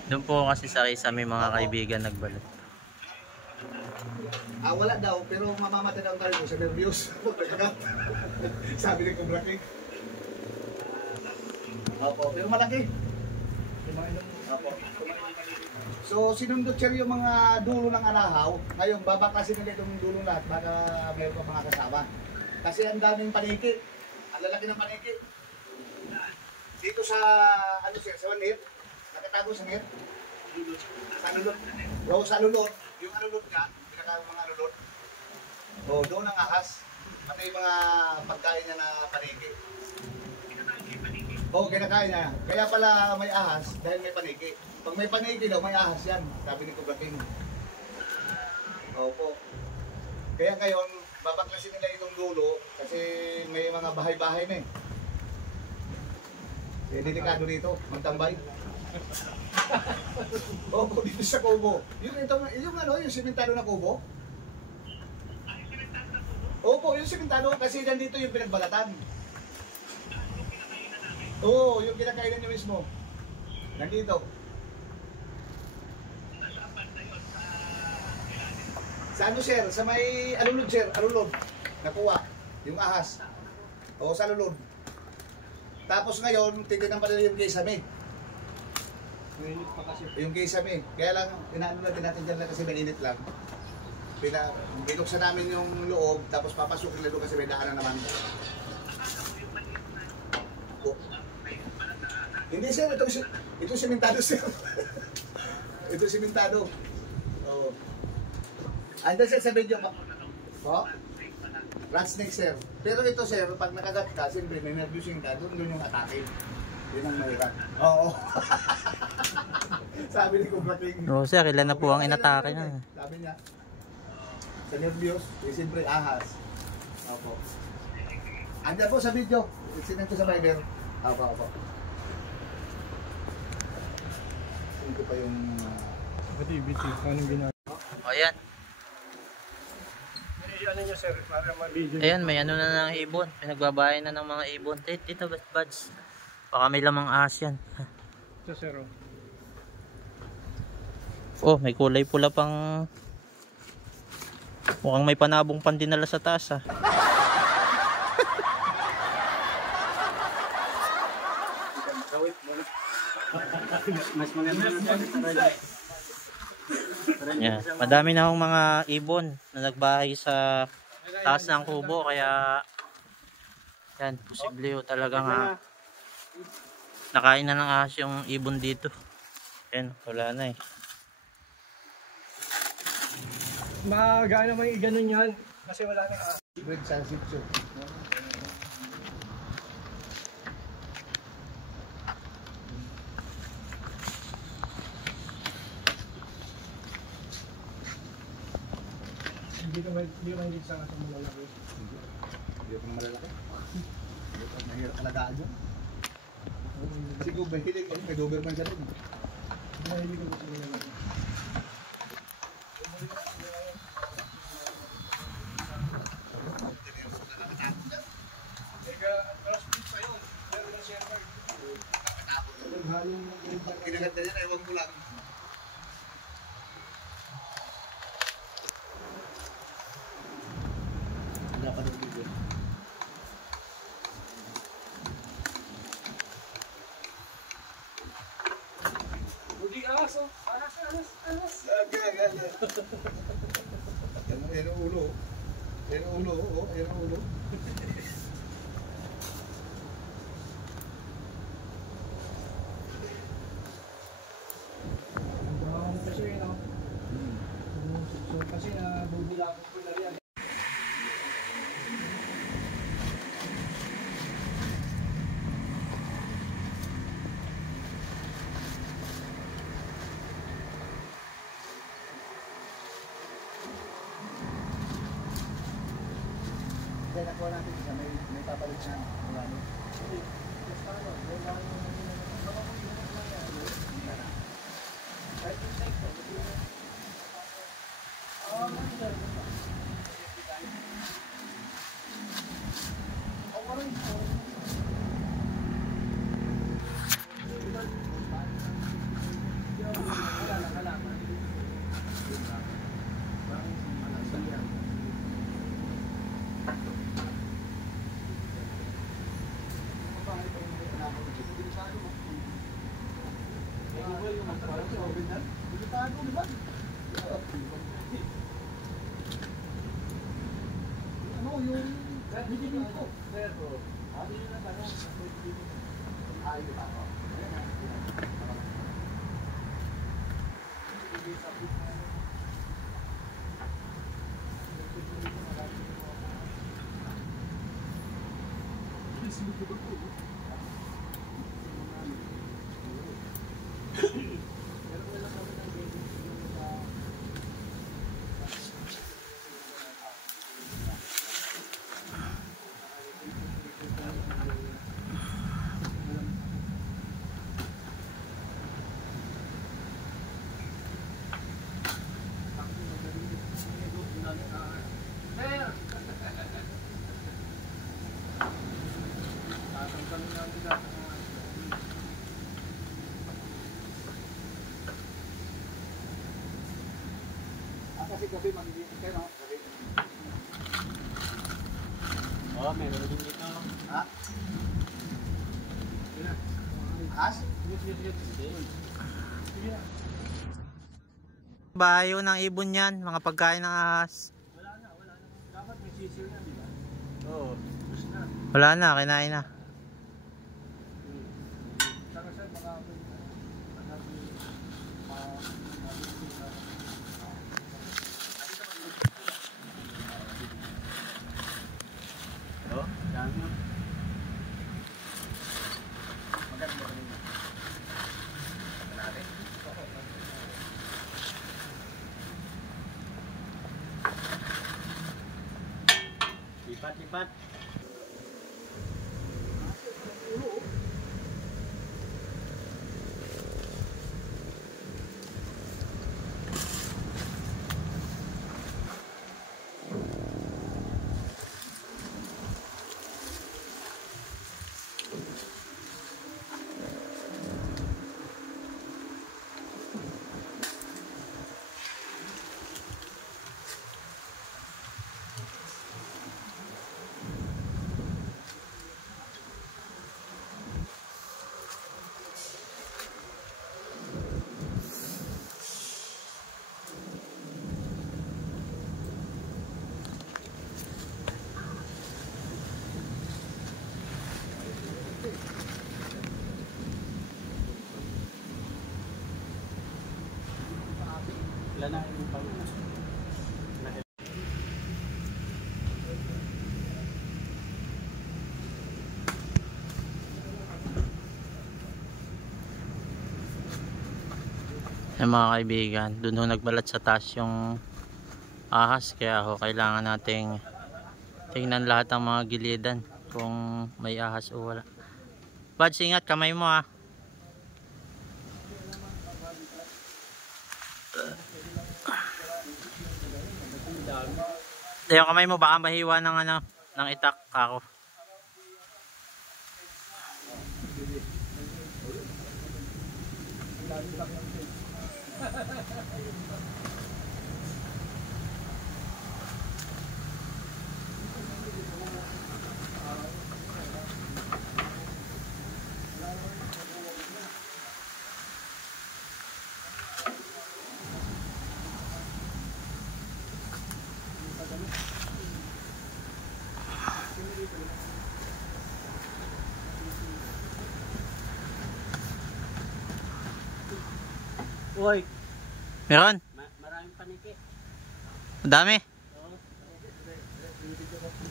Doon po kasi sa may mga kaibigan nagbalot. Wala daw, pero mamamatay daw tayo sa nervyos. Sabi ni Cobra King. Opo, pero malaki. Opo. So, sinundot siya yung mga dulo ng alahaw. Ngayon, babaklasin nila itong dulo lahat. Baka mayroon pa mga kasama. Kasi ang daming paniki. Ang lalaki ng paniki. Dito sa, ano siya, sa wanit. Nakatago sa ngit. Sa lulot. O, sa lulot. Yung alulot niya, pinakawang mga alulot. O, doon ang ahas. Pati yung mga pagkain niya na paniki. Oo, kinakain niya. Kaya pala may ahas dahil may paniki. Pag may paniki daw, may ahas yan. Sabi ni Cobra King. Opo. Kaya ngayon, babaklasin nila itong dulo kasi may mga bahay-bahay na eh. Eh, delikado dito, magtambay. Opo, dito sa kubo. Yung simentado na kubo. Opo, yung simentado kasi nandito yung pinagbalatan. Oo, yung kinakainan nyo mismo. Nandito. Sa ano sir? Sa may alulod sir, alulod. Nakuha. Yung ahas. Oo, sa alulod. Tapos ngayon, titignan pa nila yung kisame. Mainit pa kasi. Yung kisame. Kaya lang, inaano natin natin dyan lang kasi mainit lang. Binuksan namin yung loob, tapos papasukin na doon kasi may daanan naman. Oh. Hindi sir, ito simentado sir. Ito simentado. Oo. Andan sir sa video pa. Po? Rat snake sir. Pero ito sir, pag nakagat ka, siyempre may nervous ka, doon yung atake. Yun ang mahirap. Oo. Sabi ni Cobra King. Oo sir, ilan na po ang inatake na. Sabi niya. Sa nervyos, siyempre ahas. Opo. Andan po sa video. Sinend ko sa Viber. Opo. Ito pa yung... BT, anong ginagawa? O yan. Ano nyo sir, para ma-video. Ayan, may ano na ng ibon. Pinagbabahay na ng mga ibon. Dito, buds. Baka may lamang ahas yan. Ito sir, oh. Oh, may kulay pula pang... Mukhang may panabong pandinala sa taas ah. Mas maganda Yeah. Madami na akong mga ibon na nagbahay sa taas ng kubo kaya yan, posible o talagang nakain na ng ahas yung ibon dito. Yan, wala na eh. Magana naman i-ganon yan kasi wala na Bread sa sitio. Hindi naman dito sa malalaki. Hindi ako malalaki. Hindi ako mahirap alagaan yun. Si Gubay, hindi ko may Doberman siya rin. Hindi ko gusto malalaki. Kinagat na yan, ewan ko lang. Yan ang ulo. Yan ang ulo. Oh, yan ang ulo. Kasi, no? So, kasi bubulakot ko na yan. Kaya nakuha natin isa, may papalit siya. Marami. Ano yung bibigyan ko? Pero, ano yung natanong? Ayaw ba ako? Kasi gabi mag-iinit kayo, no? Gabi. Oh, meron din dito. Ha? As? Bayo ng ibon yan, mga pagkain ng ahas. Wala na. Dapat may sisir na, di ba? Oo. Gusto na. Wala na, kinain na. Saka sir, baka Oh, dami. Maganda rin. Malaki. Lipat. Ilan na yung panguna? Yung mga kaibigan, doon ho nagbalat sa taas yung ahas, kaya ho kailangan nating tingnan lahat ng mga gilidan kung may ahas o wala. Bads, ingat kamay mo ha. Yung kamay mo baka mahiwa ng ano, ng itak ako. Uy, Meron? maraming paniki. Madami?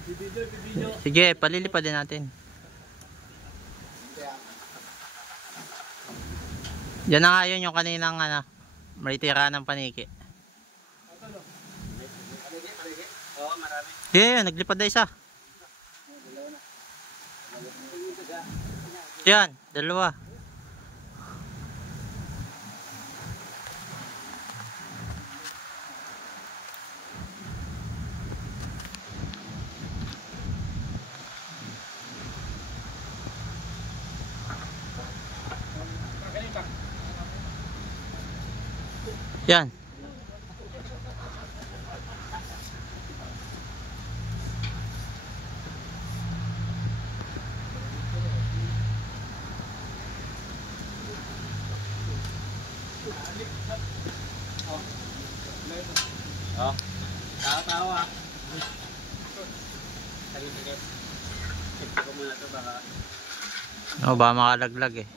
Video. Sige, palilipad din natin. Yan na nga yun yung kaninang ano, may tira ng paniki. Oo, marami. Yeah, naglipad na isa. Yan, dalawa. Yan. Oh. Tawa-tawa. Sige. Ito ko muna ito baka. Oh, ba makalaglag eh.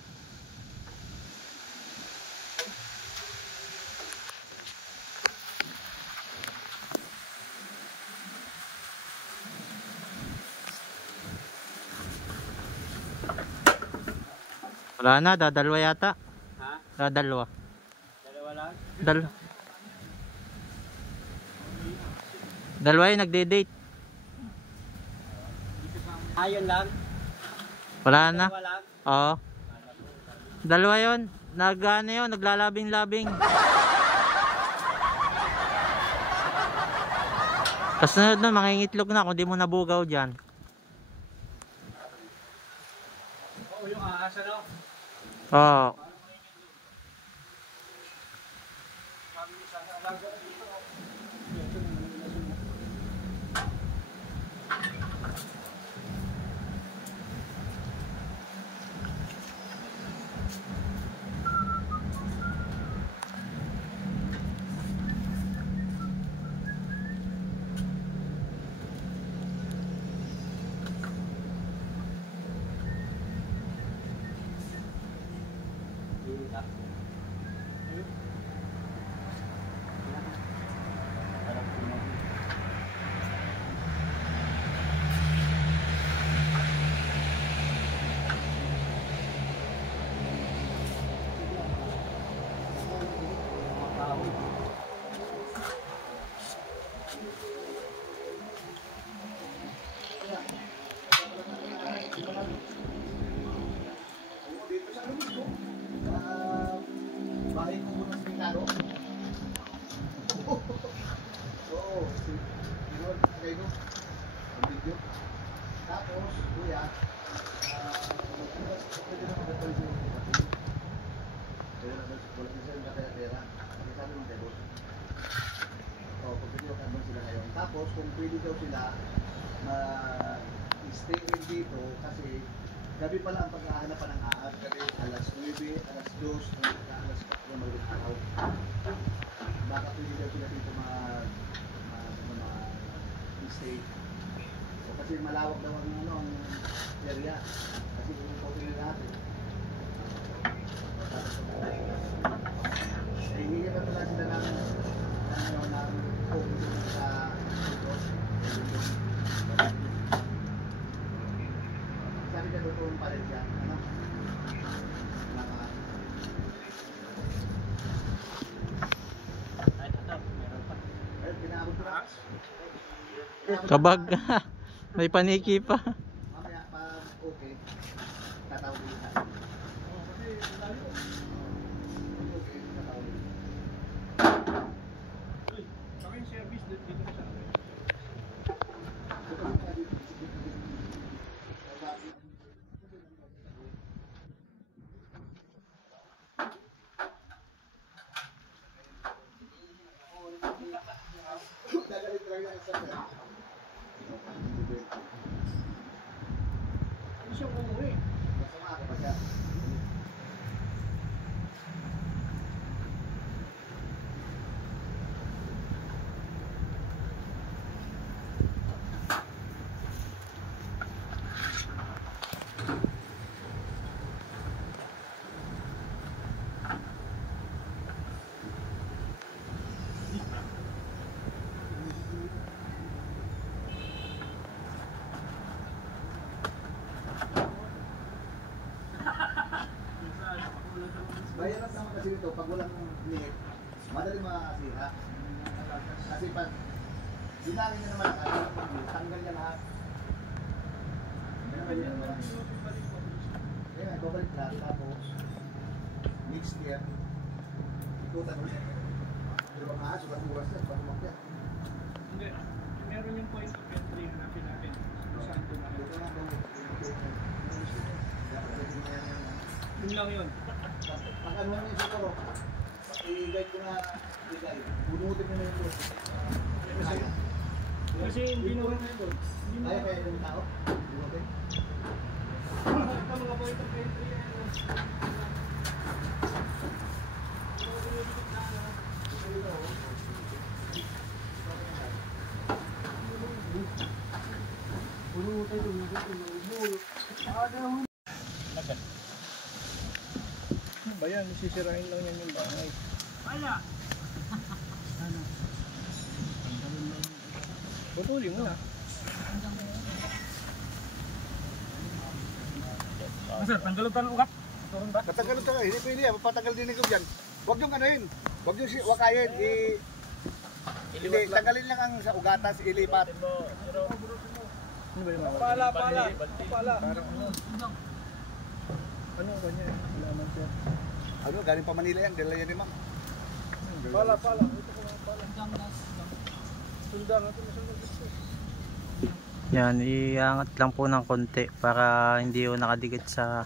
Wala na, dadalwa yata. Ha? Dadalwa. Dalawa lang? Dalawa yung nagde-date. Ayun lang? Wala na. Dalawa lang? Oo. Dalawa yun. Ano yun, naglalabing-labing. Kasunod na, mangingitlog na kung di mo nabugaw dyan. Oo, yung ahas ano? Oo. Bahay ko muna sa Pintado. Oo, yun, okay ko. Ang video. Tapos, kuya, pwede na magkakaroon sa mga kapatid. Pwede na wala na sila nakatera. Kasi sabi ng tebo. Oo, kung pwede magkakaroon sila ngayon. Tapos, kung pwede daw sila stay in dito kasi gabi pala ang pag-aahanapan ng ahas. Gabi alas 9, alas 2, alas 4 magandang araw. Baka pwede daw sila dito stay. So, kasi malawak daw ang area. Kasi kung hotel na natin. Eh, hindi pa pala sila namin sa sabi ka doon pa rin siya. Ano? Ay, ito, meron pa. Ay, pinaabot ko na. Kabag. May paniki pa. Mamaya pa okay. Tatawag din sa. Okay, tatawag din. Saka yung service dito ko sa amin. Dagalit lang yan sa sir. Hindi siya umuwi. Masama ako pa siya. kasi nito, pag walang limit, madali masira. Kasi pag dinangin na naman ang tanggal niya lahat. Kaya babalik lang, tapos next year, ikutan ulit. Pero bang aas, sukat oras na, sukat umakya. Hindi. Meron yung point of entry, hanapin natin. Saan ito na? Ito lang daw. Yun lang yun. Ang ano niya siguro, i-guide ko na i-guide. Bunutin mo na yung doon. Kasi hindi naman na yun. Kaya kaya yung tao? Bunutin? Ito mga point of entry yan. Ano ba yan? Sisirain lang yan yung bahay. Wala. Putulin mo na. Sir, tanggalog ka ng ugat. Tatanggalin ka, hindi pwede yan. Papatanggal din ko dyan. Huwag yung ano yun. Huwag yung wakayin. Hindi, tanggalin lang ang sa ugatas, ilipat. Ano ba yung mga? Pala. Parang ano? Ano ba niya? Wala man siya. Ano, galing pa Manila yan. Dala yan ni ma'am. Pala. Ito ko mga pala. Sundang. Ito na sundang dito. Yan, iangat lang po ng konti para hindi po nakadikit sa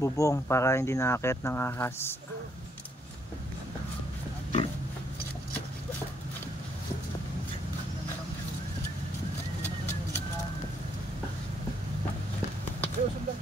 bubong, para hindi nakakit ng ahas. Sundang.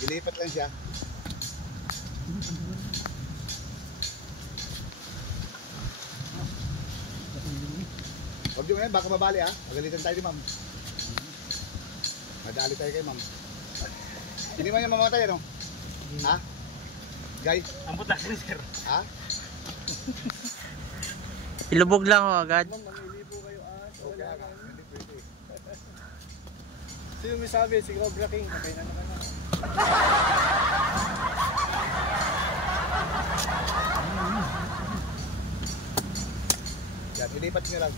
Ilipat lang siya. Huwag yung ngayon, baka mabali ha. Magalitan tayo ni ma'am. Madali tayo kay ma'am. Hindi man yung mamatay ano? Ha? Guys? Ang butasin, sir. Ha? Ilubog lang ho agad. Manglilibo kayo Okay, aga. Hindi pwede. Sino may sabi? Si Cobra King. Okay na naman. Yan, ilipat nyo lang.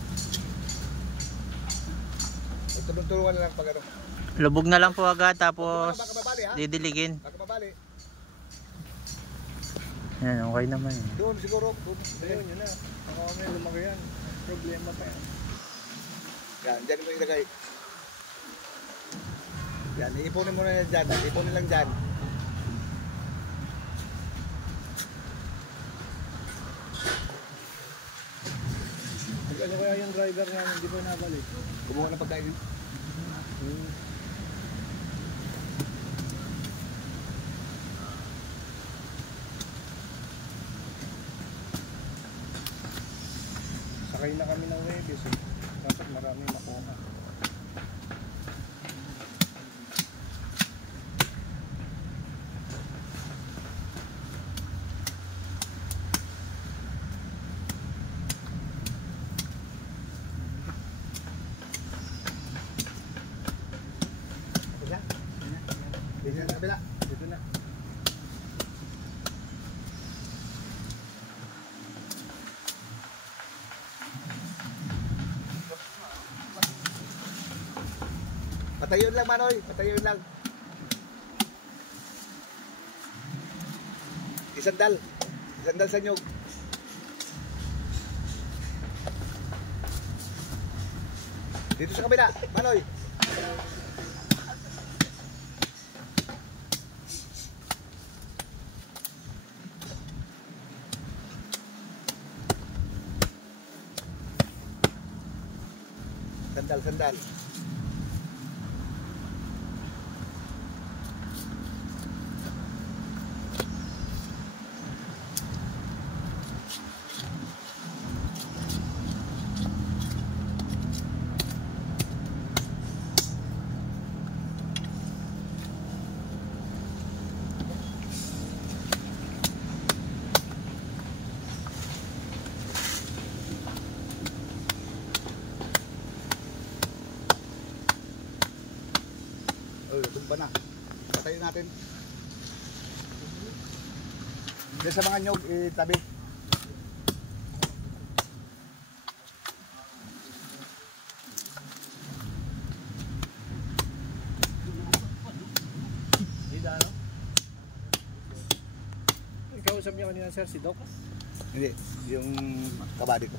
Tulong-tulungan na lang pag ano. Lubog na lang po agad, tapos Baka mabali ha? didiligin. Baka mabali. Yan, okay naman. Doon siguro. Doon. Ayun, yun na. Baka may lumaki yan. Problema pa yan. Yan, dyan mo ilagay. Yan, iipunin mo na yan dyan. Iipunin lang dyan. Ano kaya yung driver nga hindi pa nabalik? Kumuha ng pagkain. Sakay na kami ng Webis eh. Dapat marami makuha. Dito na sa kabila. Dito na. Patayon lang, Manoy. Patayon lang. Isandal. Isandal sa nyog. Dito sa kabila, Manoy. Sandal. Iba na. Patayin natin. Diyan sa mga nyog, itabi. Kausap niyo kanina sir, si Doc? Hindi, yung kabady ko.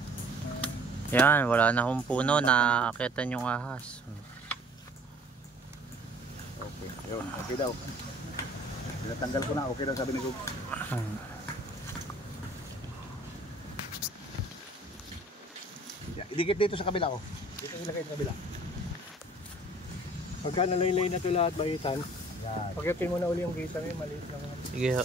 Yan, wala na akong puno na akitan yung ahas. Okay, yun, okay daw. Tinatanggal ko na, okay daw sabi ni Gug. Idikit dito sa kabila ko. Dito ilagay sa kabila. Pagka nalaylay na ito lahat, bayitan, Yan. pagkatin mo na uli yung gita ngayon, maliit lang. Sige ho.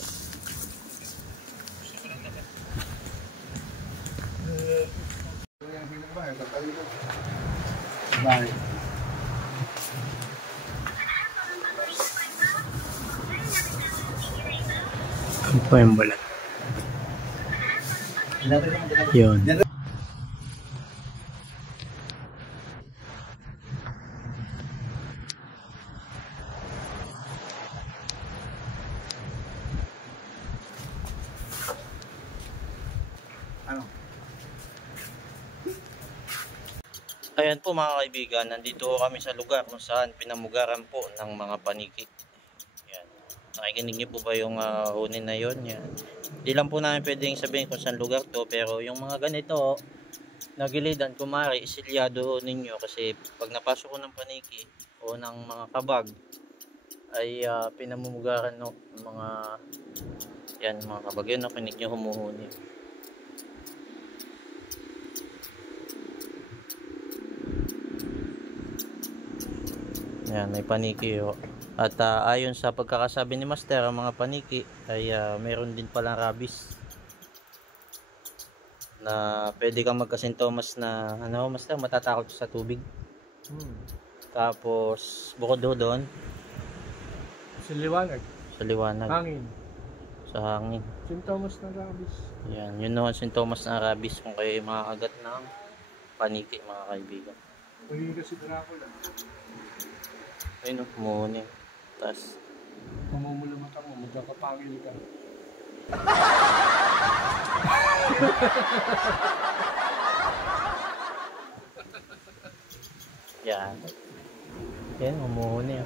Bye. Ano pa yung balat? Yun. Ano? Ayan po mga kaibigan, nandito po kami sa lugar kung saan pinamugaran po ng mga paniki. Yan. Nakikinig niyo po ba yung hunin na yun? Yan. Di lang po namin pwedeng sabihin kung saan lugar to, pero yung mga ganito, nagilidan, kumari, silyado ninyo kasi pag napasok ko ng paniki o ng mga kabag, ay pinamumugaran no, mga yan, mga kabag yun, nakinig nyo humuhuni. Yan, may paniki ho. At ayon sa pagkakasabi ni Master, ang mga paniki ay meron din palang rabies. Na pwede kang magkasintomas na ano, Master, matatakot sa tubig. Tapos bukod doon Sa liwanag, sa liwanag, hangin, sa hangin. sintomas ng rabies. Yan, yun no ang sintomas ng rabies kung kayo makakagat ng paniki mga kaibigan. Pagiging kasi Dracula, Ayun, humuhuni. Tapos mamumula mata mo, magkakapangil ka. yan. Yan, humuhuni.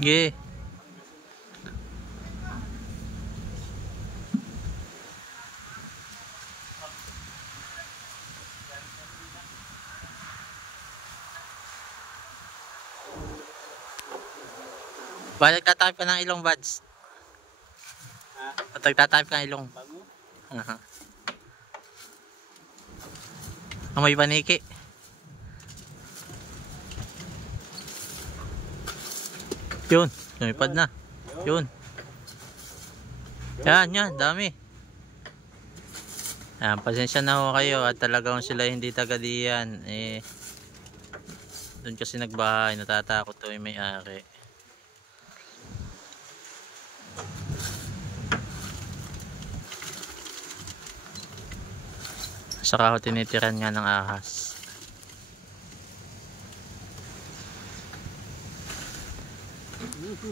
Ge. Balik tatayip ka ng ilong, buds. Tatayip ka ng ilong. Amoy paniki. Yun, lumipad na. Yun. Yan, dami. Yan, pasensya na ho kayo at talagang sila hindi taga diyan. Doon kasi nagbahay, natatakot to yung may-ari. Saka ho tinitiran nga ng ahas.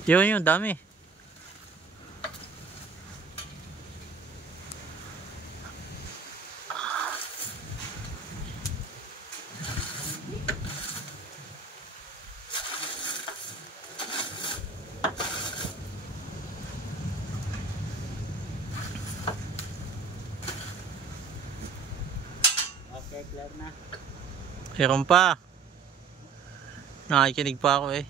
Yun, dami. Okay, clear na. Meron pa. Nakikinig pa ako eh.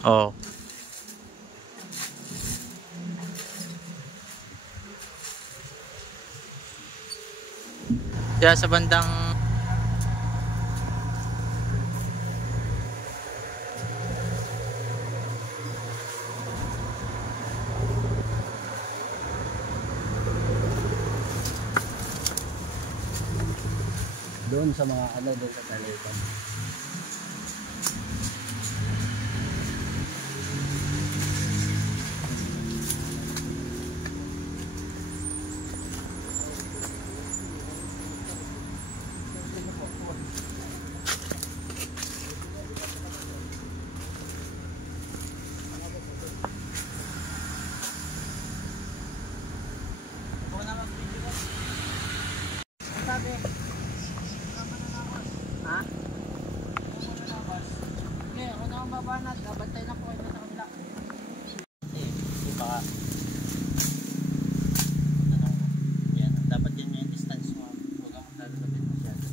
Oh. Kaya sa bandang doon sa mga ano doon sa Talipan. Sabi. Ha? Okay, ako na ang babanat. Babantay na po kayo sa kanila. Di ba? Ano, yan. Dapat yun yung distance mo. Huwag kang maglalapit masyado.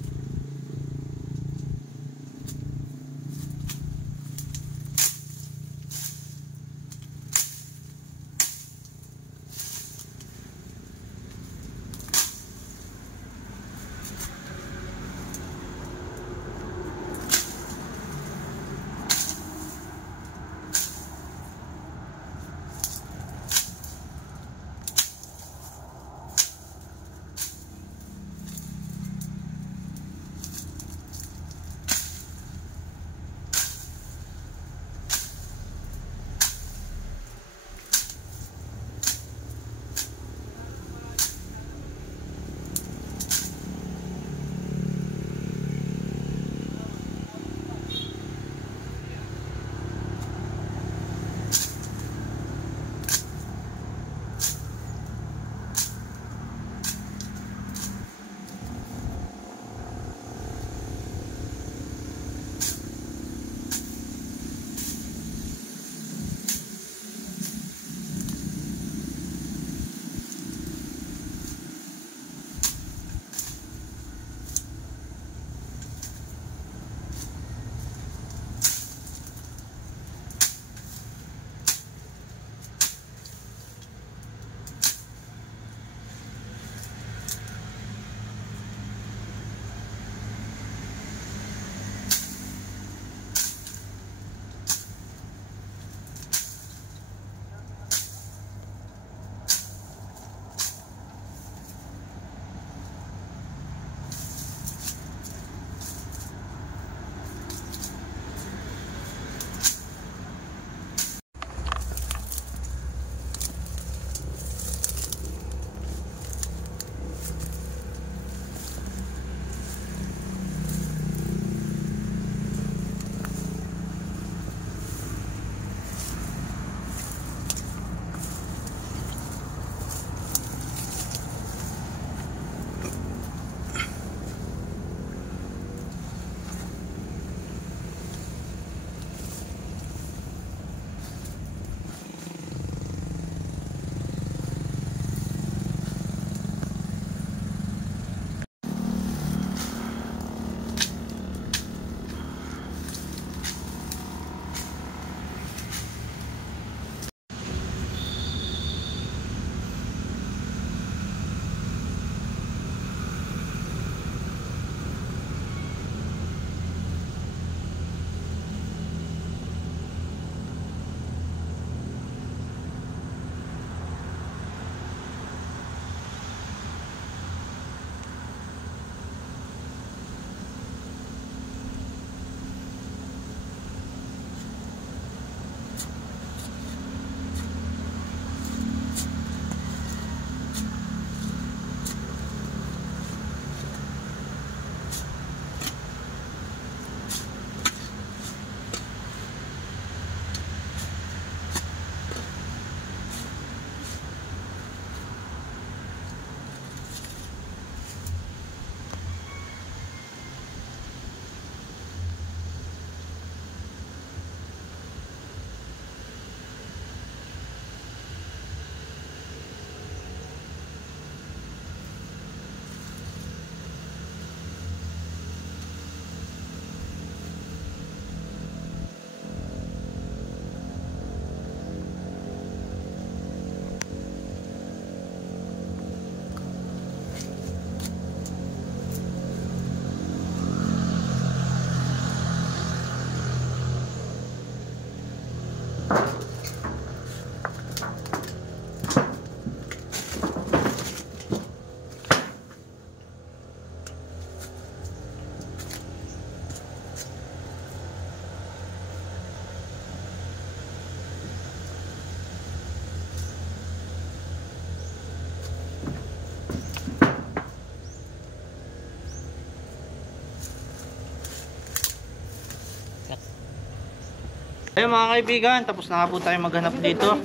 Ayun mga kaibigan, tapos na nga po tayo maghanap dito.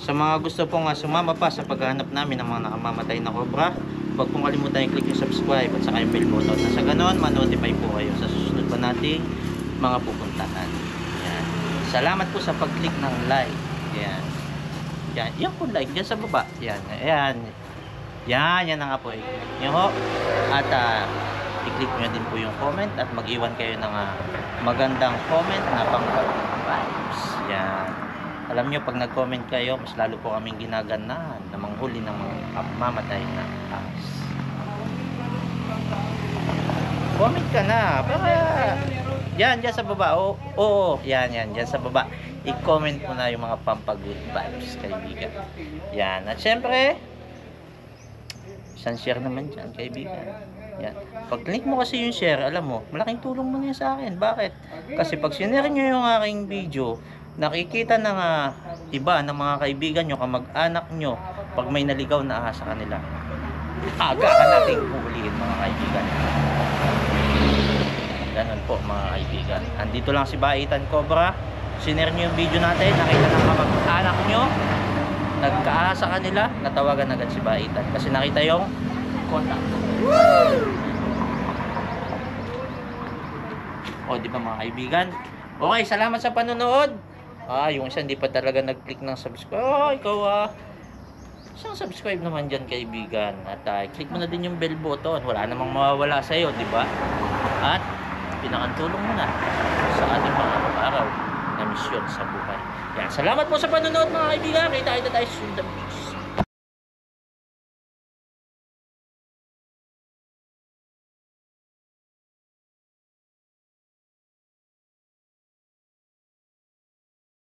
Sa mga gusto pong sumama pa sa paghahanap namin ng mga nakamamatay na cobra, huwag pong kalimutan i-click yung subscribe at saka yung bell button. Na sa ganon, ma-notify po kayo sa susunod pa nating mga pupuntahan. Yan. Salamat po sa pag-click ng like. Yan. Yan. Yan po like dyan sa baba. Yan. Ayan. Yan na nga po. I-click nyo ho. At i-click nyo din po yung comment at mag-iwan kayo ng magandang comment na pang-vibes. Yan. Alam nyo, pag nag-comment kayo, mas lalo po kaming ginaganahan na manghuli ng mga mamatay na ahas. Comment ka na. Para yan sa baba. Oo, yan, dyan sa baba. I-comment mo na yung mga pampag-good vibes, kaibigan. Yan. At syempre, isang share naman dyan, kaibigan. Yan. Pag click mo kasi yung share, alam mo, malaking tulong mo na yan sa akin. Bakit? Kasi pag sinare nyo yung aking video, nakikita ng iba ng mga kaibigan nyo, kamag-anak nyo, pag may naligaw na ahas sa kanila, aga ka nating huhulihin mga kaibigan. Ganun po mga kaibigan. Andito lang si Baitan Cobra. Sinare nyo yung video natin, nakita ng kamag-anak nyo, nagka-ahas sa kanila, natawagan agad si Baitan kasi nakita yung contact. O di ba mga kaibigan? Okay, salamat sa panonood. Yung isa hindi pa talaga nag-click ng subscribe. Ikaw isang subscribe naman dyan kaibigan. At click mo na din yung bell button. Wala namang mawawala sa'yo, di ba? At pinakantulong mo na sa ating mga araw na misyon sa buhay. Yan, salamat po sa panonood mga kaibigan. Kita tayo sa